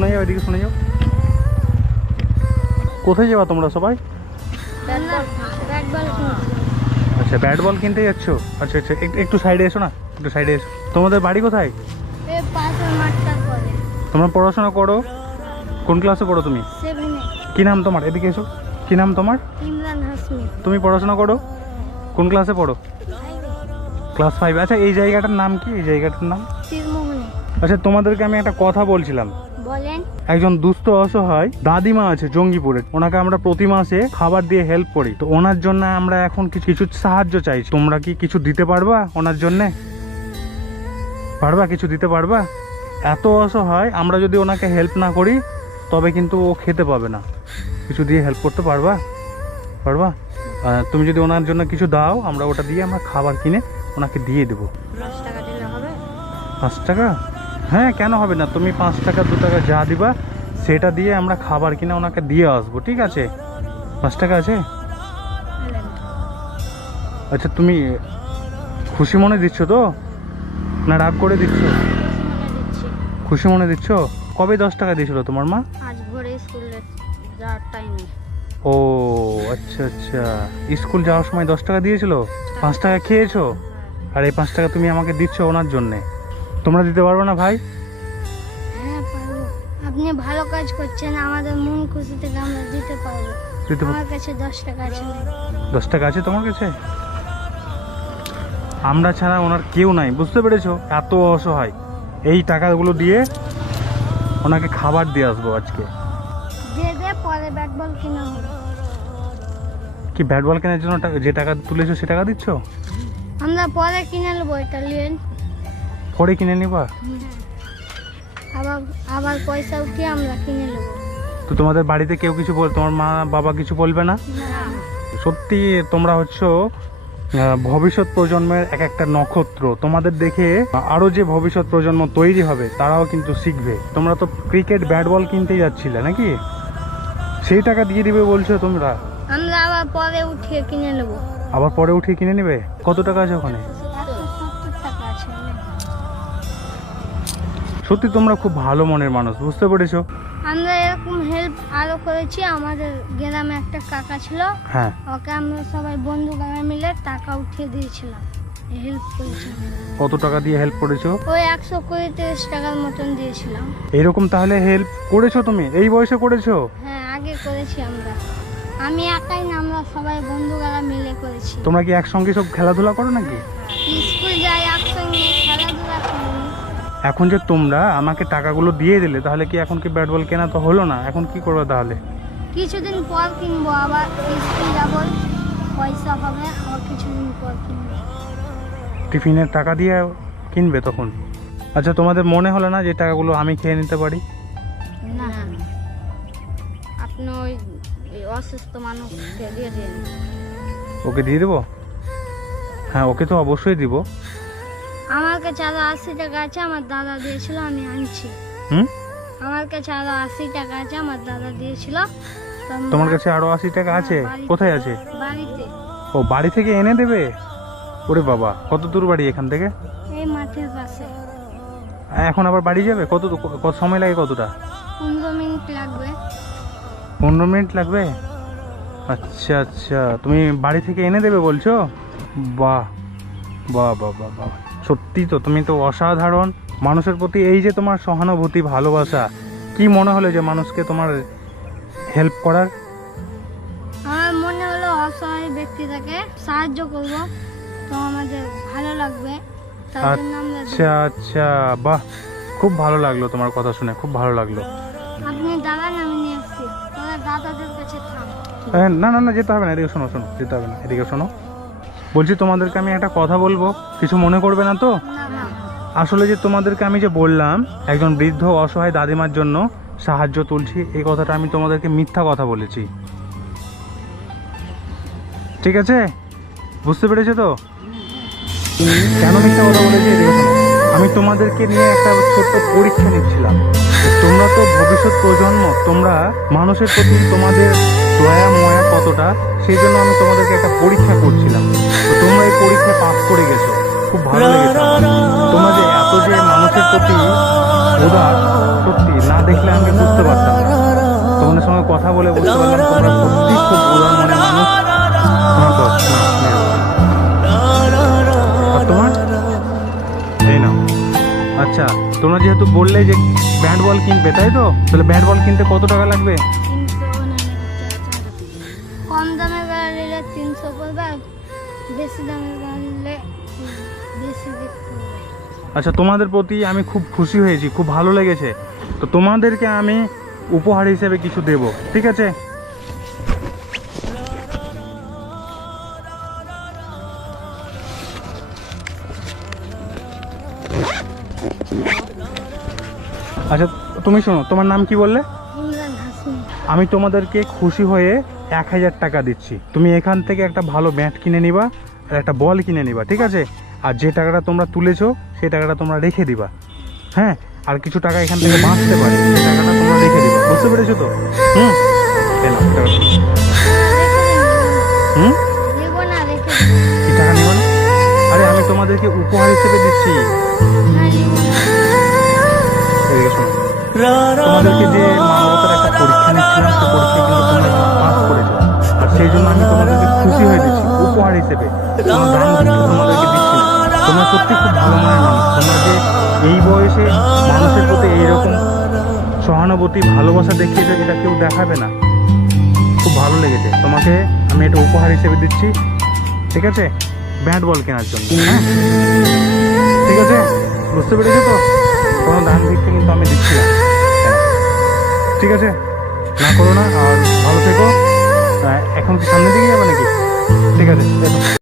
শুনে যাও, এদিকে শুনে যাও। কোথায় যাবা তোমরা সবাই? আচ্ছা, ব্যাট বল কিনতে যাচ্ছ? আচ্ছা আচ্ছা, একটু সাইডে এসো না, একটু সাইডে এসো। তোমাদের বাড়ি কোথায়? তোমরা পড়াশোনা করো? কোন ক্লাসে পড়ো তুমি? কি নাম তোমার? এদিকে এসো। কি নাম তোমার? তুমি পড়াশোনা করো? কোন ক্লাসে পড়ো? ক্লাস 5। আচ্ছা, এই জায়গাটার নাম কি? এই জায়গাটার নাম? আচ্ছা, তোমাদেরকে আমি একটা কথা বলছিলাম। একজন দুস্থ অসহায় দাদিমা আছে জঙ্গিপুরে, ওনাকে আমরা প্রতি মাসে খাবার দিয়ে হেল্প করি। তো ওনার জন্য আমরা এখন কিছু সাহায্য চাইছি। তোমরা কি কিছু দিতে পারবা ওনার জন্য? পারবা? কিছু দিতে পারবা? এত অসহায়, আমরা যদি ওনাকে হেল্প না করি তবে কিন্তু ও খেতে পাবে না। কিছু দিয়ে হেল্প করতে পারবা? পারবা? তুমি যদি ওনার জন্য কিছু দাও, আমরা ওটা দিয়ে আমরা খাবার কিনে ওনাকে দিয়ে দেবো। 5 টাকা? হ্যাঁ, কেন হবে না? তুমি 5 টাকা 2 টাকা যা দিবা সেটা দিয়ে আমরা খাবার কিনে ওনাকে দিয়ে আসবো, ঠিক আছে? 5 টাকা আছে? আচ্ছা, তুমি খুশি মনে দিচ্ছ তো, না রাগ করে দিচ্ছ? খুশি মনে দিচ্ছ। কবে 10 টাকা দিয়েছিল তোমার মা? আজ ভোরে স্কুলে যাওয়ার টাইমে। ও আচ্ছা আচ্ছা, স্কুল যাওয়ার সময় 10 টাকা দিয়েছিল। 5 টাকা খেয়েছো, আর এই 5 টাকা তুমি আমাকে দিচ্ছ ওনার জন্যে। তোমরা দিতে পারবে না ভাই? হ্যাঁ পারবো। আপনি ভালো কাজ করছেন, আমাদের মন খুশি থেকে আমরা দিতে পারবো। আমার কাছে 10 টাকা আছে। 10 টাকা আছে তোমার কাছে? আমরা ছাড়া ওনার কেউ নাই, বুঝতে পেরেছো? এত অসহায়। এই টাকাগুলো দিয়ে ওনাকে খাবার দিয়ে আসবো আজকে। পরে ব্যাট বল কিনা হবে। কি ব্যাট বল কেনার জন্য যে টাকা তুলেছো সে টাকা দিচ্ছ? আমরা পরে কিনে নেবো, এটা নিন। পরে কিনে নিবা? আবার পয়সা উঠিয়ে আমরা কিনে নেবো। তো তোমাদের বাড়িতে কেউ কিছু তোমার মা বাবা কিছু বলবে না? সত্যি তোমরা হচ্ছে ভবিষ্যৎ প্রজন্মের এক একটা নক্ষত্র। তোমাদের দেখে আরো যে ভবিষ্যৎ প্রজন্ম তৈরি হবে তারাও কিন্তু শিখবে। তোমরা তো ক্রিকেট ব্যাট বল কিনতেই যাচ্ছিলে নাকি? সেই টাকা দিয়ে দিবে বলছো তোমরা? আমরা আবার পরে উঠিয়ে কিনে নেবো। আবার পরে উঠিয়ে কিনে নিবে? কত টাকা আছে ওখানে? 70 টাকা আছে। সত্যি তোমরা খুব ভালো মনের মানুষ, বুঝতে পেরেছো? আমরা এরকম হেল্প আরো করেছি। আমাদের গ্রামে একটা কাকা ছিল, হ্যাঁ, ওকে আমরা সবাই বন্ধুরা মিলে টাকা উঠিয়ে দিয়েছিলাম, হেল্প করেছি। কত টাকা দিয়ে হেল্প করেছো? ওই 120-30 টাকার মতন দিয়েছিলাম। এইরকম তাহলে হেল্প করেছো তুমি? এই বয়সে করেছো? হ্যাঁ, আগে করেছি আমরা। আমি একাই না, আমরা সবাই বন্ধুরা মিলে করেছি। তোমরা কি একসঙ্গে সব খেলাধুলা করো নাকি? স্কুল যাই একসঙ্গে, খেলাধুলা করি। এখন যে তোমরা আমাকে টাকাগুলো দিয়ে দিলে, তাহলে কি এখন কি ব্যাট বল কেনা তো হলো না? এখন কি করবে তাহলে? কিছুদিন পর কিনবো, আবার স্কুল যাবো, পয়সা হবে, আবার কিছুদিন পর কিনবো। টিফিনের টাকা দিয়ে কিনবে তখন? আচ্ছা, তোমাদের মনে হলো না যে টাকাগুলো আমি খেয়ে নিতে পারি? না, আপনি ওই অসুস্থ মানুষকে দিয়ে দিন। ওকে দিয়ে দেবো? হ্যাঁ, ওকে তো অবশ্যই দিব। আমার কাছে আরো 80 টাকা আছে, আমার দাদা দিয়েছিল, আমি আনছি। আমার কাছে আরো 80 টাকা আছে, আমার দাদা দিয়েছিল। তোমার কাছে আরো 80 টাকা আছে? কোথায় আছে? বাড়িতে। ও, বাড়ি থেকে এনে দেবে? ওরে বাবা, কত দূর বাড়ি এখান থেকে? এই মাঠের পাশে। এখন আবার বাড়ি যাবে? কত সময় লাগে? কতটা? 15 মিনিট লাগবে। 15 মিনিট লাগবে? আচ্ছা আচ্ছা, তুমি বাড়ি থেকে এনে দেবে বলছো? বাহ বাহ বাহ বাহ বাহ, সত্যি তো তুমি তো অসাধারণ। মানুষের প্রতি এই যে তোমার সহানুভূতি, ভালোবাসা, কি মনে হলো যে মানুষকে তোমার হেল্প করার? আমার মনে হলো অসহায় ব্যক্তিটাকে সাহায্য করব, তো আমাদের ভালো লাগবে, তার জন্য আমরা। আচ্ছা আচ্ছা, বাহ, খুব ভালো লাগলো তোমার কথা শুনে, খুব ভালো লাগলো। আপনি দাঁড়ান, আমি নিয়ে আসছি। তোরা দাদাদের কাছে থাম। না না না, যেতে হবে না, এদিকে শোনো শোনো, যেতে হবে না, এদিকে শোনো। বলছি তোমাদেরকে আমি একটা কথা বলবো, কিছু মনে করবে না তো? না না। আসলে যে তোমাদেরকে আমি যে বললাম একজন বৃদ্ধ অসহায় দাদিমার জন্য সাহায্য তুলছি, এই কথাটা আমি তোমাদেরকে মিথ্যা কথা বলেছি, ঠিক আছে? বুঝতে পেরেছো তো? কেন মিথ্যা কথা বলেছি? আমি তোমাদেরকে নিয়ে একটা ছোট্ট পরীক্ষা নিচ্ছিলাম। তোমরা তো ভবিষ্যৎ প্রজন্ম, তোমরা মানুষের প্রতি তোমাদের দয়া ময়া কতটা, সেই জন্য আমি তোমাদেরকে একটা পরীক্ষা করছিলাম। তো তোমরা এই পরীক্ষায় পাস করে গেছো, খুব ভালো লেগেছে আমার। তোমরা যে এত যে মানুষের প্রতি উদার, সত্যি না দেখলে আমি যেহেতু বললে যে ব্যাট বল কিনবে, তাই তো? তাহলে ব্যাট বল কিনতে কত টাকা লাগবে? 300 কম দামে বাড়লে 300 পড়বে, আর বেশি দামে বাড়লে বেশি দিতে হবে। আচ্ছা, তোমাদের প্রতি আমি খুব খুশি হয়েছি, খুব ভালো লেগেছে, তো তোমাদেরকে আমি উপহার হিসেবে কিছু দেব, ঠিক আছে? আচ্ছা তুমি শোনো, তোমার নাম কি বললে? ইমরান হাসমি। আমি তোমাদেরকে খুশি হয়ে 1000 টাকা দিচ্ছি। তুমি এখান থেকে একটা ভালো ব্যাট কিনে নিবা আর একটা বল কিনে নিবা, ঠিক আছে? আর যে টাকাটা তোমরা তুলেছো সেই টাকাটা তোমরা রেখে দিবা, হ্যাঁ? আর কিছু টাকা এখান থেকে বাঁচতে পারে, সেই টাকাটা তোমরা রেখে দিবা, বুঝতে পেরেছো তো? হুম, এলাম টাকা। হুম, নেব না, রেখে কি টাকা নিবা না? আরে আমি তোমাদেরকে উপহার হিসেবে দিচ্ছি। এদিকে শোনো, তোমাদেরকে যে মানবতার একটা পরীক্ষা নিচ্ছিলাম, সেই পরীক্ষায় কিন্তু তোমরা পাস করেছো, আর সেই জন্য আমি তোমাদেরকে খুশি হয়ে দিচ্ছি উপহার হিসেবে। কোনো দান কিন্তু তোমাদেরকে দিচ্ছি না। তোমরা সত্যি খুব ভালো মনের মানুষ। তোমরা যে এই বয়সে মানুষের প্রতি এইরকম সহানুভূতি, ভালোবাসা দেখিয়েছো, এটা কেউ দেখাবে না। খুব ভালো লেগেছে। তোমাকে আমি এটা উপহার হিসেবে দিচ্ছি, ঠিক আছে? ব্যাট বল কেনার জন্য, হ্যাঁ? ঠিক আছে, বুঝতে পেরেছো তো? কোনো দান ভিক্ষা কিন্তু আমি দিচ্ছি না, ঠিক আছে? না করো না, আর ভালো থেকো। এখন কি সামনের দিকে যাবে নাকি? ঠিক আছে, দেখো।